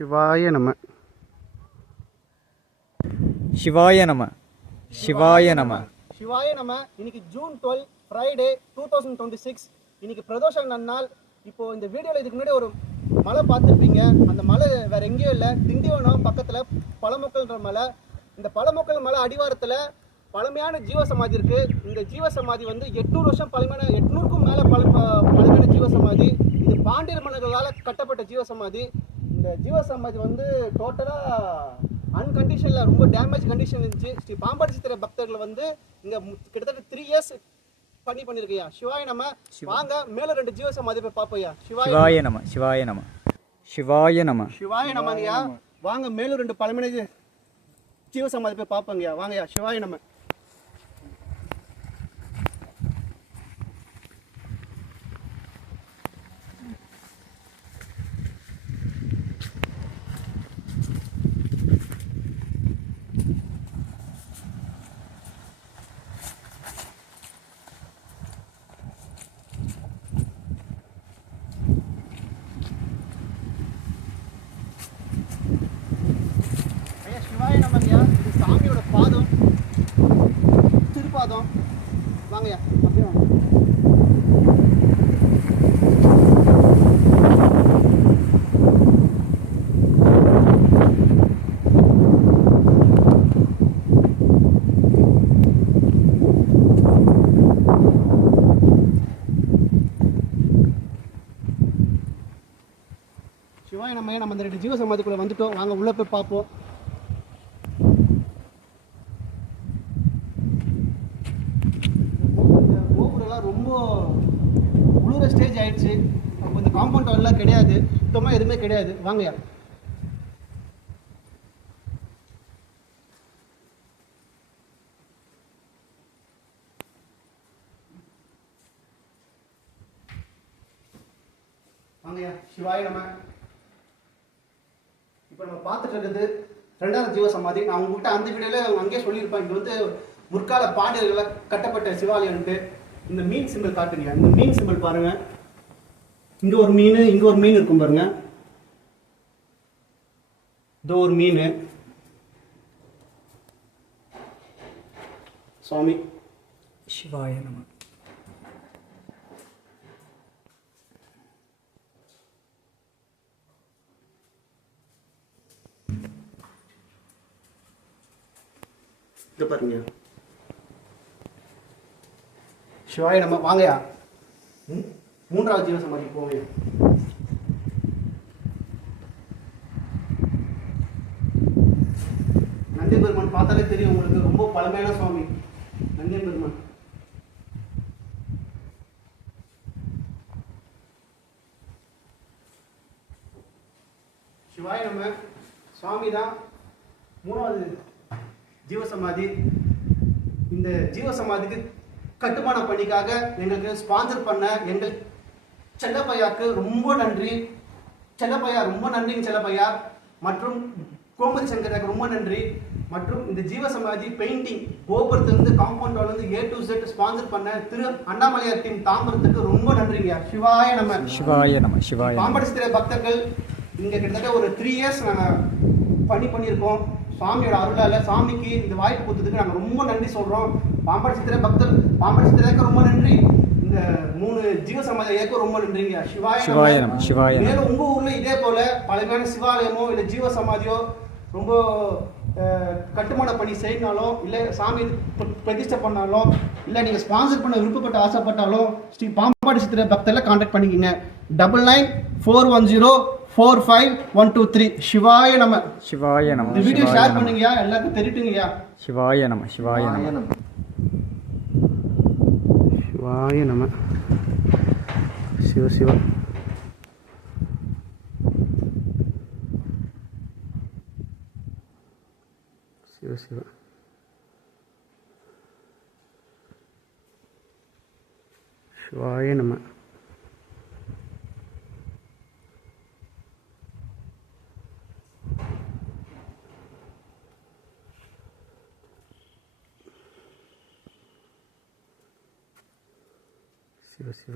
சிவாய நம. சிவாய நம. சிவாய நம. சிவாய நம. இன்னைக்கு ஜூன் 12 ஃப்ரைடே 2026. இன்னைக்கு பிரதோஷ நன்னாள். இப்போ இந்த வீடியோவில் இதுக்கு முன்னாடி ஒரு மலை பார்த்துருப்பீங்க. அந்த மலை வேற எங்கேயும் இல்லை, திண்டிவனம் பக்கத்தில் பழமொக்கல்ன்ற மலை. இந்த பழமொக்கல் மலை அடிவாரத்தில் பழமையான ஜீவசமாதி இருக்கு. இந்த ஜீவசமாதி வந்து 800 வருஷம் பழமையான, 800க்கும் மேலே பழமையான ஜீவசமாதி. இது பாண்டியர் மன்னர்களால் கட்டப்பட்ட ஜீவசமாதி. இந்த ஜீவசமாதி வந்து டோட்டலாக அன்கண்டிஷனில் ரொம்ப டேமேஜ் கண்டிஷன் இருந்துச்சு. ஸ்ரீ பாம்பாடி சித்திரை பக்தர்கள் வந்து இங்கே கிட்டத்தட்ட 3 இயர்ஸ் பண்ணிருக்கையா. சிவாய நம்ம வாங்க மேல 2 ஜீவசமாதி போய் பார்ப்போம்யா. சிவாய நம. சிவாய நம. சிவாய நம. சிவாய நமங்கய்யா. வாங்க மேலும் 2 பழமையான ஜீவசமாதி போய் பார்ப்போங்கய்யா. வாங்கய்யா. சிவாய நம்ம. சிவாய நமங்கய்யா. இது சாமியோட பாதம், திருப்பாதம். வாங்கய்யா அப்படியே வாங்க. சிவாய நம்ம அந்த 2 ஜீவசமாதிக்குள்ள வந்துட்டோம். வாங்க உள்ள போய் பார்ப்போம். கோபுரம்லாம் ரொம்ப உழுற ஸ்டேஜ் ஆயிடுச்சு. அப்போ இந்த காம்பவுண்ட் எல்லாம் கிடையாது, சுத்தமாக எதுவுமே கிடையாது. வாங்கய்யா. வாங்கய்யா. சிவாய நம்ம. இப்போ நம்ம பார்த்துட்டு இருக்கிறது 2வது ஜீவசமாதி. நான் உங்ககிட்ட அந்த வீடியோவில் அங்கேயே சொல்லியிருப்பேன், இது வந்து முற்கால பாண்டியர்களால் கட்டப்பட்ட சிவாலயம்ட்டு. இந்த மீன் சிம்பிள் காட்டுங்க. இந்த மீன் சிம்பிள் பாருங்க. இங்க ஒரு மீன், இங்க ஒரு மீன் இருக்கும் பாருங்க. இதோ ஒரு மீன். சுவாமி. சிவாய நம. இது பாருங்க. சிவாய நம்ம. வாங்கயா 3வது ஜீவசமாதி போங்க. நந்தி பெருமான் பார்த்தாலே தெரியும் உங்களுக்கு, ரொம்ப பழமையான சுவாமி நந்தி பெருமான். சிவாய நம்ம. சுவாமி தான் 3வது ஜீவசமாதி. இந்த ஜீவசமாதிக்கு கட்டுமான பணிக்காக எங்களுக்கு ஸ்பான்சர் பண்ண எங்கள் செல்லப்பையாக்கு ரொம்ப நன்றி. செல்லப்பையா ரொம்ப நன்றிங்க செல்லப்பையா. மற்றும் கோமதி சங்கருக்கு ரொம்ப நன்றி. மற்றும் இந்த ஜீவசமாதி பெயிண்டிங் கோபுரத்திலிருந்து காம்பவுண்ட்லேருந்து A to Z ஸ்பான்சர் பண்ண திரு அண்ணாமலையார் டீம் தாம்பரத்துக்கு ரொம்ப நன்றிங்க. சிவாய நம்ம. சிவாய நம்ம. சிவாய. பாம்பாடி சித்திரை பக்தர்கள் இங்கே கிட்டத்தட்ட ஒரு 3 இயர்ஸ் நாங்கள் பண்ணியிருக்கோம். சுவாமியோட அருளால சாமிக்கு இந்த வாய்ப்பு கொடுத்ததுக்கு நாங்கள் ரொம்ப நன்றி சொல்கிறோம். பாம்பாடி சித்திரை பக்தர், பாம்பாடி சித்திரைக்கு ரொம்ப நன்றி. இந்த 3 ஜீவசமாதி ஏற்க ரொம்ப நன்றிங்க. சிவாய நம. சிவாய. மேலும் உங்கள் ஊரில் இதே போல பழமையான சிவாலயமோ இல்லை ஜீவசமாதியோ ரொம்ப கட்டுமான பணி செய்யினாலும், இல்லை சாமி பிரதிஷ்டை பண்ணாலும், இல்லை நீங்கள் ஸ்பான்சர் பண்ண விருப்பப்பட்ட ஆசைப்பட்டாலும் ஸ்ரீ பாம்பாடி சித்திரை பக்தரில் கான்டாக்ட் பண்ணிக்கிங்க. 9994104523. சிவாய நம. சிவாய நம. இந்த வீடியோ ஷேர் பண்ணுங்கயா, எல்லாருக்கும் தெரிவிட்டுங்கயா. சிவாய நம. சிவாய நம. சிவாய நம. சிவ சிவ. சிவ சிவ. சிவாய நம. சிவ சிவ.